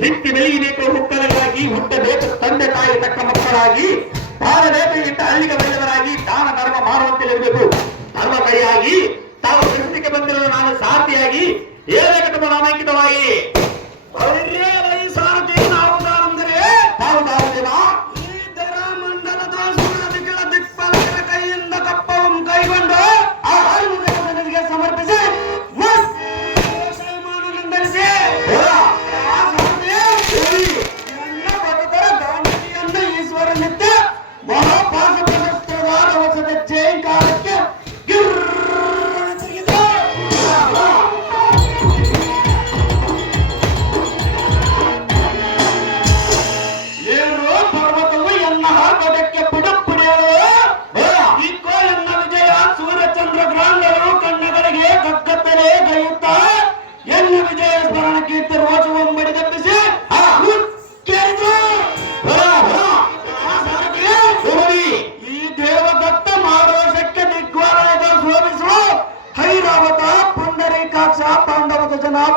ಬಿತ್ತಿ ಬೆಳೆಯಬೇಕು ಹುಕ್ಕಲಗಳಾಗಿ, ಹುಟ್ಟಬೇಕು ತಂದೆ ತಾಯಿ ತಕ್ಕ ಮಕ್ಕಳಾಗಿ, ಬಾಳಬೇಕು ಇಟ್ಟ ಹಳ್ಳಿಗೆ ಬೆಳೆದವರಾಗಿ, ದಾನ ಧರ್ಮ ಮಾಡುವಂತಿರಬೇಕು. ಧರ್ಮ ಕೈಯಾಗಿ ತಾವು ಪ್ರಸಿದ್ಧಿಗೆ ಬಂದಿರುವ ನಾನು ಸಾರ್ಥಿಯಾಗಿ ಏಕಟುಂಬ ನಾಮಾಂಕಿತವಾಗಿ ಸಾರಥಿ ನಾವು ಅಂದರೆ ತಾವು ದಾರುದಿನ ಈ ದರ ಮಂಡಲದ ಸೂರ್ಯದಿಗಳ ದಿಕ್ಪಾಲಕರ ಕೈಯಿಂದ ಕಪ್ಪವಂ ಕೈಗೊಂಡು ಆ ಆಯುಧಗಳಿಗೆ ಸಮರ್ಪಿಸಿ ಸಲ್ಮಾನಂದರಿಸಿ ಎಲ್ಲ ಬದುಕರ ಗಾಂಧಿಯನ್ನು ಈಶ್ವರ ನಿತ್ಯ ಮಹಾಪಾಸ ಪ್ರಶಸ್ತ್ರವಾದ ಹೊಸದ ಜಯಂಕಾರಕ್ಕೆ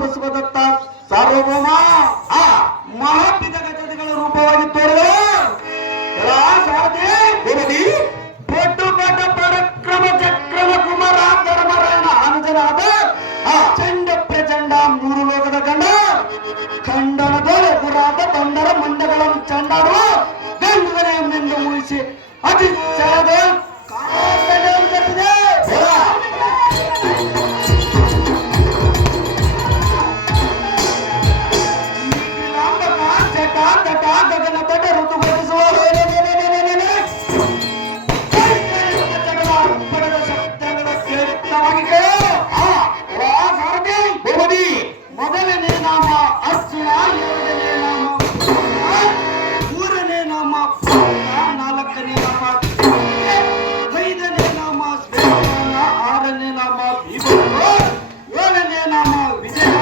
ಪುಷ್ಪದತ್ತ ಸಾರ್ವಭೌಮ ಮಹಾಪಿತ ಗಜಗಳ ರೂಪವಾಗಿ ತೋರಿದ ಸಾರಥಿ ಪೊಟ್ಟು ಪಟ ಪರಕ್ರಮ ಚಕ್ರಮ ಕುಮಾರ ಧರ್ಮರಾಯಣ ಅನುಜನಾದ ಚಂಡ ಪ್ರಚಂಡ ಮೂರು ಲೋಕದ ಗಂಡ ಖಂಡನದ ಎದುರಾದ ತಂಡರ ಮಂಡಗಳನ್ನು ಚಂಡಾಡುವ ಗಂಡುಗನೆಯನ್ನೆಂದು ಮುಗಿಸಿ ಅತಿ ಸಹದ ಗಗನ ತಟ ಋತುಗೊಳಿಸುವ ಪಡೆದ ಶಬ್ದಗಳ ಕೇಳಿತವಾಗಿ ಸಾರಥಿ ಮೊದಲನೇ ನಾಮ ಅರ್ಜುನ, ಎರಡನೇ ನಾಮ ಮೂರನೇ ನಾಮ ನಾಲ್ಕನೇ ನಾಮ ಐದನೇ ನಾಮ ಶ್ವೇತಾನ, ಆರನೇ ನಾಮ ಭೀಮರು, ಏಳನೇ ನಾಮ ವಿಜಯ,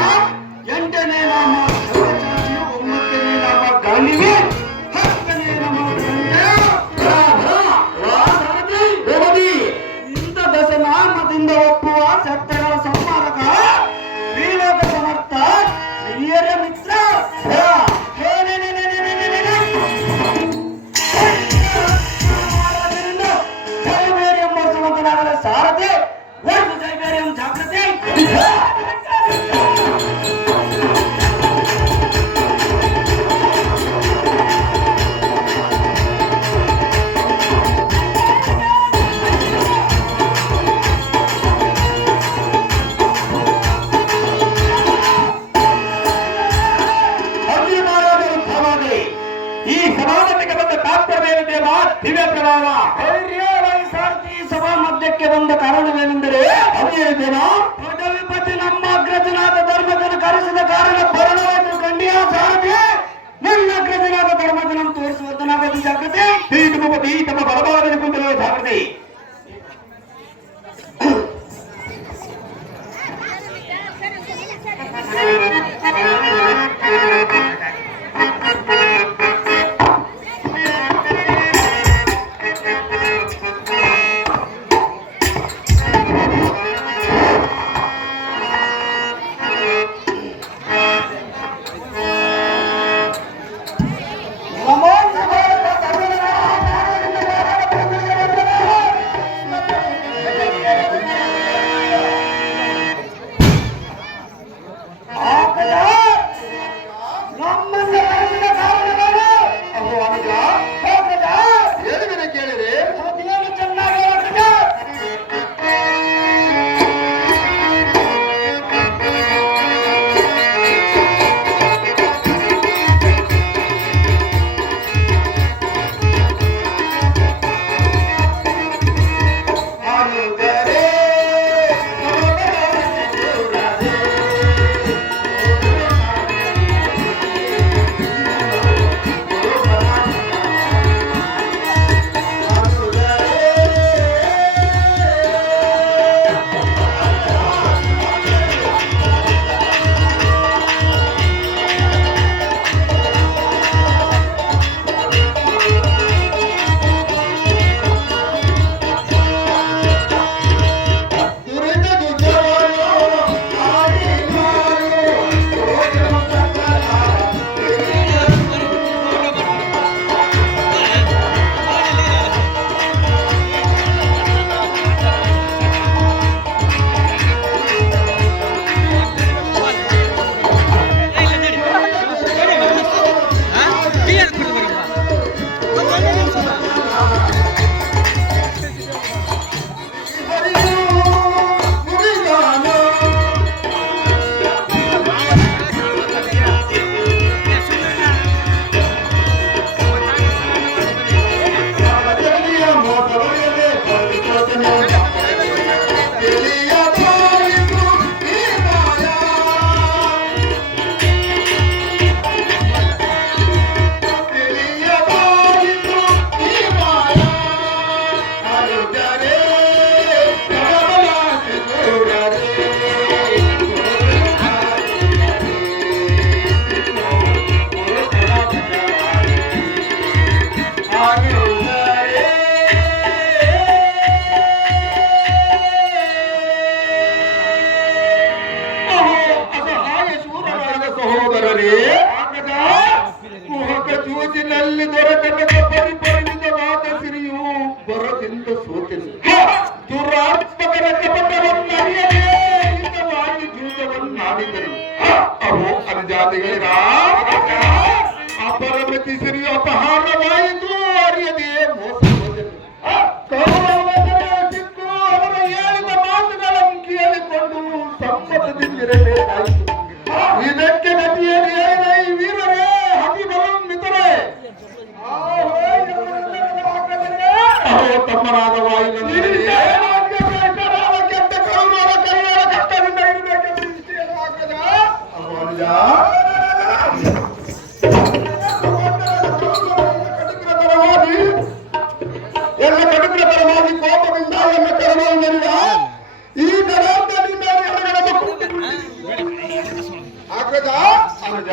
ಎಂಟನೇ ನಾಮ ಶರಚಾಚಿ, ಒಂಬತ್ತನೇ ನಾಮ ಗಾಂಧಿವಿ, ಹತ್ತನೇ ನಾಮ ಇಂಥ ದಶನಾಮದಿಂದ ಒಪ್ಪುವ ಸತ್ಯಗಳ ಸಂಹಾರಕ ಶ್ರೀಲೋಕ ಸಮರ್ಥ ಹಿರಿಯರ ಮಿತ್ರ ಜಯಬೇರಿ ಎಂಬ ಸುಮಂತನಾಗದ ಸಾರಥಿ ಒಂದು ಜಯಬೇರಿ ಎಂಬ ಜಾಗೃತಿ ಈ ಸಮಾಜಕ್ಕೆ ಬಂದ ತಾತ್ಪರ್ಯವೇನೆಂದರೆ ದಿವ್ಯ ಪ್ರಭಾವ. ಸಾರಥಿ ಸಭಾ ಮಧ್ಯಕ್ಕೆ ಬಂದ ಕಾರಣವೇನೆಂದರೆ ಅದೇನೇನೋ ಪದವಿಪತಿ ನಮ್ಮ ಅಗ್ರಜನಾದ ಧರ್ಮಜನ ಕರೆಸಿದ ಕಾರಣ ಬರಣವನ್ನು ಕಂಡಿಯ ಸಾರಥಿ ನನ್ನ ಅಗ್ರಜನಾದ ಧರ್ಮಜನ ತೋರಿಸುವಂತನಾಗದು ಜಾಗೃತಿ ಶ್ರೀ ತಮ್ಮ ಬಲಭಾಗದ ಕುಂತಲೇ ಜಾಗೃತಿ. ಎಲ್ಲಿ ದೊರೆತನಕ್ಕೆ ಪರಿಪರಿದ ಮಾತ ಸಿರಿಯು ಬರದಿಂದ ಸೋತೆನು ದುರಾತ್ಮಕರ ಕಪಟವನ್ನರಿಯಲೇ ಹಿತವಾಗಿ ಜೂತವನ್ನಾಡಿದನು ಅವು ಅನುಜಾತಿಗಳಿರ ಅಪರಮಿತಿ ಸಿರಿಯು ಅಪಹಾರವಾಯಿತು ಅರಿಯದೇ ಮೋಸ ಹೋದನು ಸಿಕ್ಕು ಅವರ ಹೇಳಿದ ಮಾತುಗಳನ್ನು ಕೇಳಿಕೊಂಡು ಸಮ್ಮತದಿಂದಿರಬೇಕಾಯಿತು ಇದಕ್ಕೆ ಗತಿಯಲ್ಲಿ ಹೇಳಿದ ಈ ವೀರರೇ ಹತಿಬಲನ್ವಿತರೇ ತಮ್ಮನಾದ ವಾಯುವಿನ ಕೆಟ್ಟ ಕರುಣರ ಕೈಯಾಳ ಕಷ್ಟದಿಂದ ಇರಬೇಕೆಂದು ಎಲ್ಲ ಕಟುಕರ ಪರವಾಗಿ ಕೋಪದಿಂದ ಎಲ್ಲ ಕರಮಾರಿದ ಈ ಕರಾಂತದಿಂದ ಆಗ್ರಜ ಅನುಜ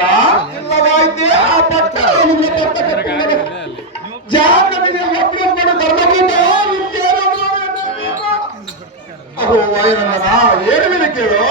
ಇಲ್ಲವಾಯ್ತೆ ಆ ಪಟ್ಟಣವನ್ನು ಜಾಗೃತಿಗೆ ಒಪ್ಪಿಕೊಂಡು ಧರ್ಮಗೀತ ಅಹೋ ವಾಯುನಂದನ ಏನು ಕೇಳು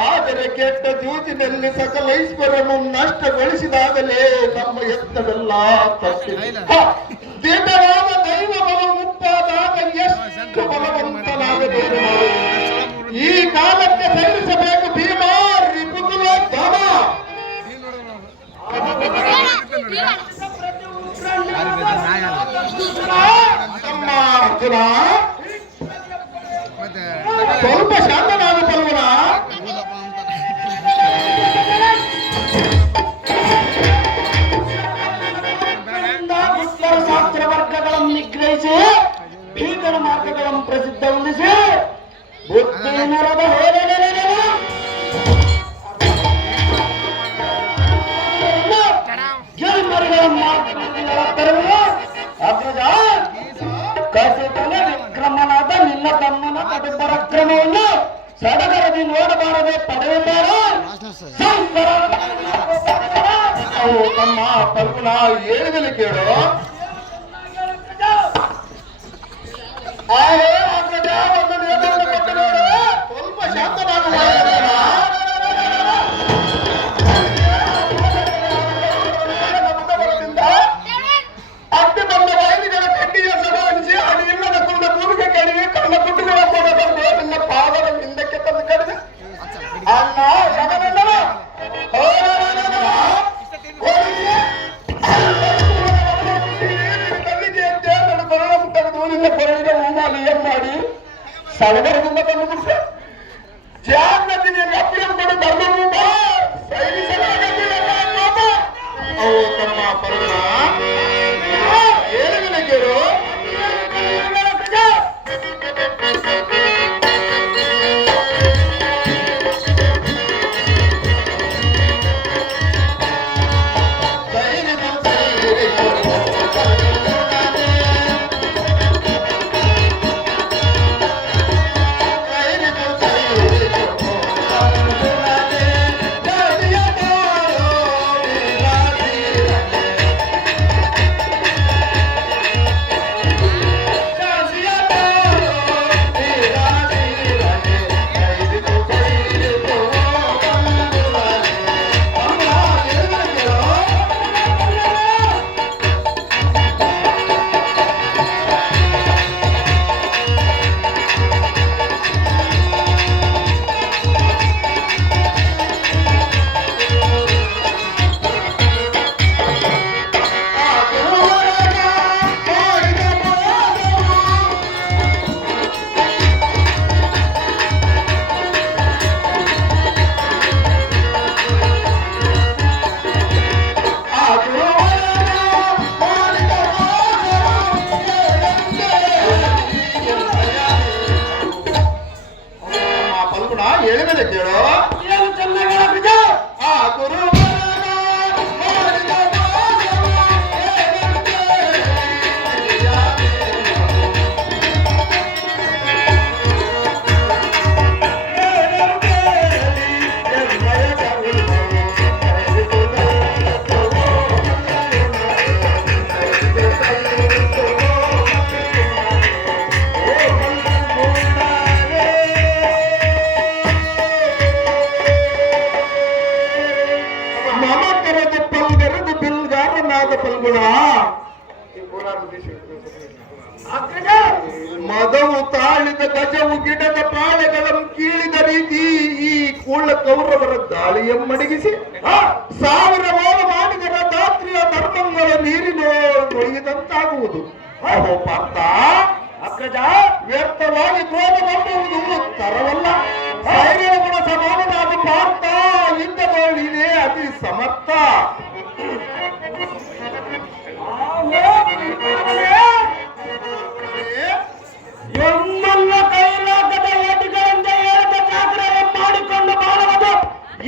ಆದರೆ ಕೆಟ್ಟ ಜೂಜಿನಲ್ಲಿ ಸಕಲ ಐಶ್ವರ್ಯವನ್ನು ನಷ್ಟಗೊಳಿಸಿದಾಗಲೇ ನಮ್ಮ ಯತ್ನವೆಲ್ಲ ದಿವ್ಯವಾದ ದೈವ ಬಲ ಮುಪ್ಪಾದಾಗ ಎಷ್ಟು ಬಲವಂತನಾಗಬೇಕು ಈ ಕಾಲಕ್ಕೆ ಸಲ್ಲಿಸಬೇಕು ಭೀಮಾ ರಿಪುಕುಲೋತ್ತಮ ಅರ್ಜುನ ಸ್ವಲ್ಪ ಶಾಂತನಾಗಬಲ್ವನ ಶಾಸ್ತ್ರ ವರ್ಗಗಳನ್ನು ನಿಗ್ರಹಿಸಿ ಭೀಕರ ಮಾರ್ಗಗಳನ್ನು ಪ್ರಸಿದ್ಧಗೊಳಿಸಿ ಬುದ್ಧಿ ನರದ ಅಗ್ರಜ ಕಸಿತನ ವಿಕ್ರಮನಾದ ನಿನ್ನ ತಮ್ಮನ ಕಡು ಪರಾಕ್ರಮವನ್ನು ಸಡಗರದಿ ನೋಡಬಾರದೆ ಪಡೆಯುತ್ತಾರೆ ನಮ್ಮ ಪಲ್ಗುನ ಹೇಳಿದಲ್ಲಿ ಕೇಳು ಅಗ್ರಜ ಒಂದು ನೇತವನ್ನು ಕೊಟ್ಟು ನೋಡು ಸ್ವಲ್ಪ ಶಾಂತನಾಗುವ ಸಡಗರದಿಂದ ಬಂದು ಜಾಗೃತಿಗೆ ಲಭ್ಯಂಬಡ ಧರ್ಮಭೂಮ ಸೈನಿಸಲಾಗಲಿಲ್ಲ ಅವು ತಮ್ಮ ಪರ್ವ ಏಳುವಿನ ಕೇಳು ಹೇಳಿದ್ರೆ ಕೇಳು ಏನು ಚೆನ್ನಾಗಿ ಹೇಳಪ್ಪ ಆ ಗುರು ಮದವು ತಾಳಿದ ಗಜವು ಗಿಡದ ಪಾಳೆಗಳನ್ನು ಕೀಳಿದ ರೀತಿ ಈ ಕೂಳ ಕೌರವರ ದಾಳಿಯಮ್ಮಡಗಿಸಿ ಸಾವಿರ ಮೋಲ ಮಾಡಿದರ ದಾತ್ರಿಯ ಧರ್ಮಗಳ ನೀರಿನೊಳಗಿದಂತಾಗುವುದು. ಅಹೋ ಪಾರ್ಥ, ಅಗ್ರಜ ವ್ಯರ್ಥವಾಗಿ ಕ್ರೋಧವೆಂಬುವುದು ತರವಲ್ಲ. ಧೈರ್ಯ ಗುಣ ಸಮಾನನಾದ ಪಾರ್ಥ ಯುದ್ಧದಲ್ಲಿದೆ ಅತಿ ಸಮರ್ಥ. ಎಮ್ಮಲ್ಲ ಕೈಲಾಗದ ಏಟುಗಳಿಂದ ಏಳದ ಜಾಗ್ರತೆ ಮಾಡಿಕೊಂಡು ಬಾಳುವುದು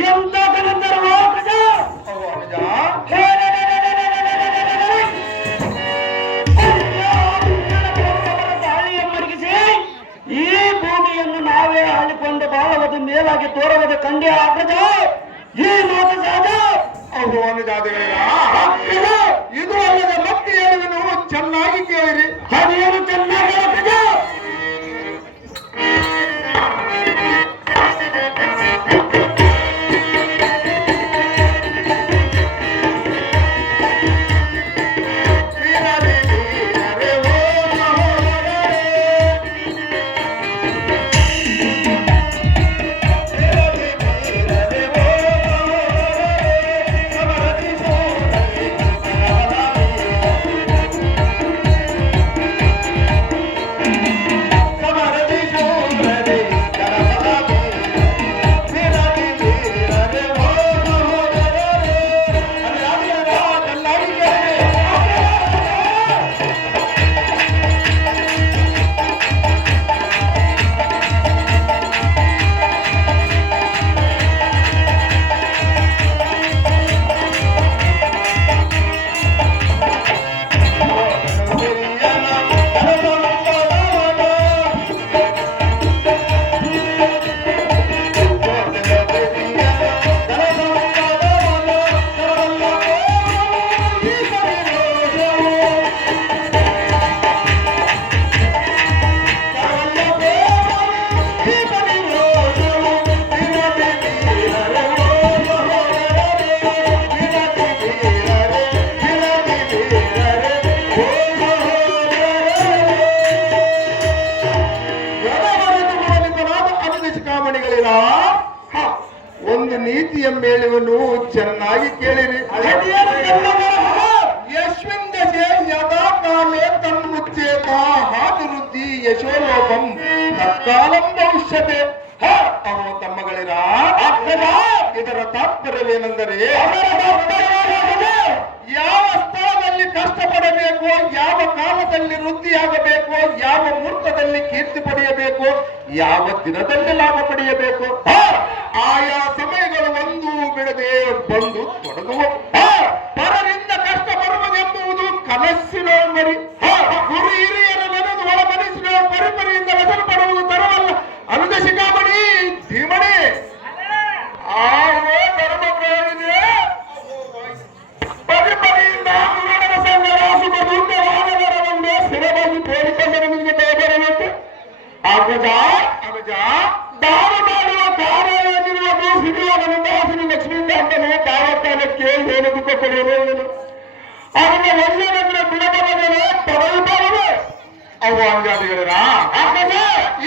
ಎಂತ ಗಣಂದರು ದಾಳಿಯ ಮಡಗಿಸಿ ಈ ಭೂಮಿಯನ್ನು ನಾವೇ ಆಳಿಕೊಂಡು ಬಾಳುವುದು ಮೇಲಾಗಿ ತೋರುವುದು ಕಂಡ್ಯ ಅಗ್ರಜ. ಈ ಮಾತು ಸಹಜ. ಇದು ಅಲ್ಲದ ಮತ್ತೆ ಹೇಳುವೆನು, ಚೆನ್ನಾಗಿ ಕೇಳಿರಿ. ಅದೇನು ಚೆನ್ನಾಗಿ ಅಗ್ರಜ. ಒಂದು ನೀತಿಯ ಮೇಳುವನ್ನು ಚೆನ್ನಾಗಿ ಕೇಳಿರಿ. ಯಶ್ವಿಂದ ಯದಾ ಕಾಲೇ ತನ್ನ ಉಚ್ಚೇತ ಹಾದುರುದ್ದಿ ಯಶೋಲೋಪಂ ತತ್ಕಾಲಂ ಭವಿಷ್ಯತೆ. ಅವರು ತಮ್ಮಗಳಿರ ಇದರ ತಾತ್ಪರ್ಯವೇನೆಂದರೆ ಯಾವ ಸ್ಥಳದಲ್ಲಿ ಕಷ್ಟಪಡಬೇಕು, ಯಾವ ಕಾಲದಲ್ಲಿ ವೃದ್ಧಿಯಾಗಬೇಕು, ಯಾವ ಮುಹೂರ್ತದಲ್ಲಿ ಕೀರ್ತಿ ಪಡೆಯಬೇಕು, ಯಾವ ದಿನದಲ್ಲಿ ಲಾಭ ಪಡೆಯಬೇಕು, ಆಯಾ ಸಮಯಗಳು ಒಂದು ಬಿಡದೆ ಬಂದು ತೊಡಗುವ. ಪರರಿಂದ ಕಷ್ಟ ಬರುವುದೆಂಬುದು ಕನಸಿನ ಮರಿ. ಗುರು ಹಿರಿಯರ ನೆನೆದು ಒಳ ಮನಸ್ಸಿನ ಪರಿಪರಿಯಿಂದ ವ್ಯಸನ ಪಡುವುದು ತರವಲ್ಲ. ಅನುದ ಶಿಖಾಮಣಿ ಭೀಮಣಿ ಧರ್ಮ ಪ್ರಯೋಜನೆ ಪರಿಪರಿಯಿಂದ ಗುರುಗಳ ಸಂಘ ರಾಸುವ ಮುಂದೆ ವಾಹನವರನ್ನು ಸ್ಥಿರವಾಗಿ ತೋರಿಕೊಂಡರೆ ನಿಮಗೆ ಬೇಬರಬೇಕು. ಅಗಜ ಅಗಜ ದಾನ ಮಾಡುವ ಕಾರ್ಯವಾಗಿರುವ ಸಿರಿಯವನು ದಾಸನು ಲಕ್ಷ್ಮೀಕಾಂತನು ದಾವಸ್ಥಾನಕ್ಕೆ ಏನು ದುಃಖ ಪಡೆಯಲು ಅವನ ಒಳ್ಳೆಯದನ್ನು ಬಿಡಬಲ್ಲವನು ಪಡೆಯಬಾರದು. ಅವು ಅಂಜಾದಿಗಳಿರ ಅಗಜ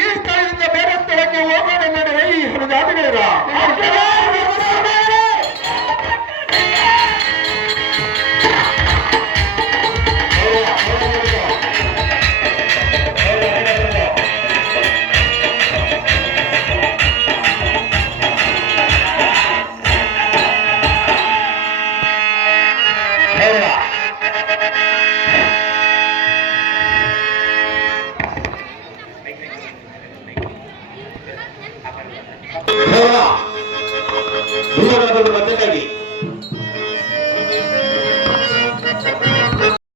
ಈ ಸ್ಥಳದಿಂದ ಬೇರೆ ಸ್ಥಳಕ್ಕೆ ಹೋಗೋಣ ನಡೆಯುವ ಈ ಜಾತಿಗಳಿರ ಧರ್ಮ ಬದಲಾಗಿ